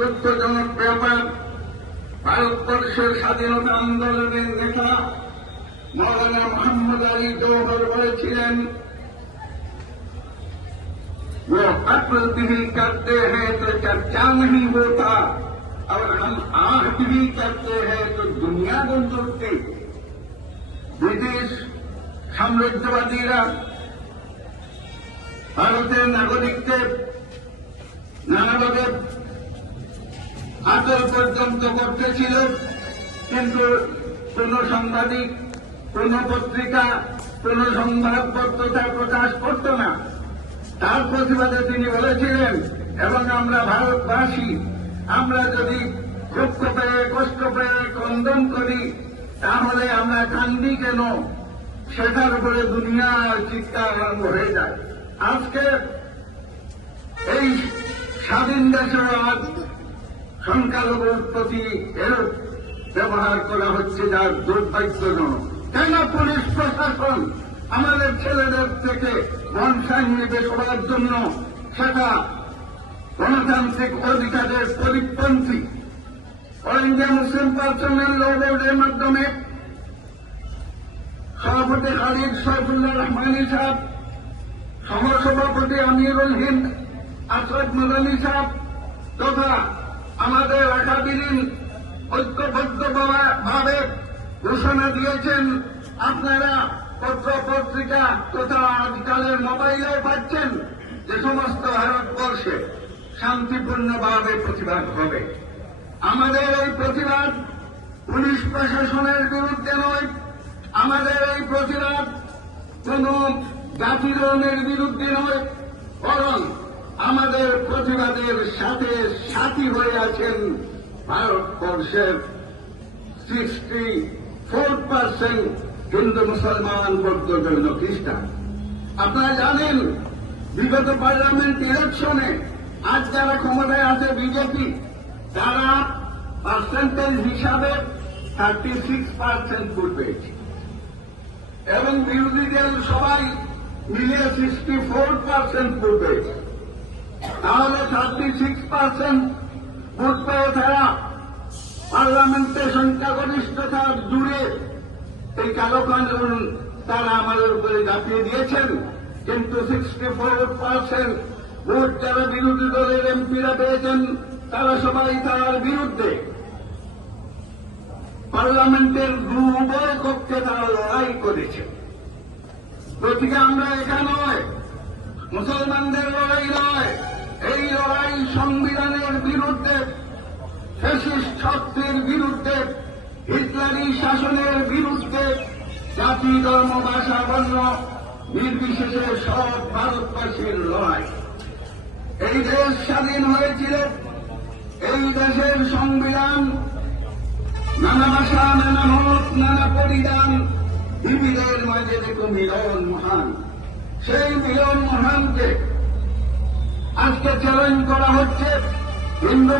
দুঃখজনক ব্যাপার ভারতবর্ষের স্বাধীনতা আন্দোলনের নেতা মৌলানা মোহাম্মদ আলী জওহর বলেছিলেন वो अक्ल भी करते हैं तो चर्चा नहीं होता और हम आह भी करते हैं तो दुनिया गुम चुकती ব্রিটিশ সাম্রাজ্যবাদীরা ভারতের নাগরিকদের নানাভাবে আতর পর্যন্ত করতেছিল কিন্তু কোন সাংবাদিক, কোন পত্রিকা, কোন সংবাদপত্র তার প্রকাশ করত না। তার প্রতিবাদে তিনি বলেছিলেন, এবং আমরা ভারতবাসী, আমরা যদি দুঃখ পেয়ে, কষ্ট পেয়ে কন্দন করি, তাহলে আমরা কান্দি কেন? সেটার উপরে দুনিয়ার চিৎকার আরম্ভ হয়ে যায়। আজকে এই স্বাধীন দেশেও আজ সংখ্যালঘুর প্রতি এরূপ ব্যবহার করা হচ্ছে যার দুর্ভাগ্যজনক। কেন পুলিশ প্রশাসন আমাদের ছেলেদের থেকে বনসাই নিতে সবার জন্য সেটা গণতান্ত্রিক অধিকারের পরিপন্থী? All India Muslim personal law বোর্ডের মাধ্যমে সভাপতি খালিদ সৈফুল্লাহ রহমানী সাহেব, সহসভাপতি আমিরুল হিন্দ আসাদ মাদানী সাহেব, তথা আমাদের একাবিলীন ঐক্যবদ্ধভাবে ঘোষণা দিয়েছেন। আপনারা পত্র পত্রিকা তথা আজকালের মোবাইলেও পাচ্ছেন যে সমস্ত ভারতবর্ষে শান্তিপূর্ণভাবে প্রতিবাদ হবে। আমাদের এই প্রতিবাদ পুলিশ প্রশাসনের বিরুদ্ধে নয়। আমাদের এই প্রতিবাদ কোন জাতিরণের বিরুদ্ধে নয়, বরং আমাদের প্রতিবাদের সাথে সাথী হয়ে আছেন ভারতবর্ষের সিক্সটি ফোর পার্সেন্ট হিন্দু মুসলমান বৌদ্ধ জৈন খ্রিস্টান। আপনারা জানেন, বিগত পার্লামেন্ট ইলেকশনে আজ যারা ক্ষমতায় আছে বিজেপি তারা পার্সেন্টেজ হিসাবে থার্টি সিক্স পার্সেন্ট ভোট পেয়েছে। এবং বিরোধী দল সবাই মিলিয়ে সিক্সটি ফোর পার্সেন্ট ভোট পেয়েছে। তাহলে থার্টি সিক্স পার্সেন্ট ভোট পেয়ে তারা পার্লামেন্টে সংখ্যাগরিষ্ঠতা জুড়ে এই কালো কানুন তারা আমাদের উপরে চাপিয়ে দিয়েছেন। কিন্তু সিক্সটি ফোর পার্সেন্ট ভোট যারা বিরোধী দলের এমপিরা পেয়েছেন, তারা সবাই তার বিরুদ্ধে। পার্লামেন্টের উভয় কক্ষে তারা লড়াই করেছে। গতিকে আমরা এখানে নয়, মুসলমানদের লড়াই নয়। এই লড়াই সংবিধানের বিরুদ্ধে ফেসিস্ট শক্তির বিরুদ্ধে, হিটলারি শাসনের বিরুদ্ধে, জাতি, ধর্ম, ভাষা, বর্ণ নির্বিশেষে সব ভারতবাসীর লড়াই। এই দেশ স্বাধীন হয়েছিল, এই দেশের সংবিধান, নানা ভাষা, নানা মত, নানা পরিধান বিবিধের মাঝে দেখো মিলন মহান। সেই মিলন মহানকে আজকে চ্যালেঞ্জ করা হচ্ছে। হিন্দু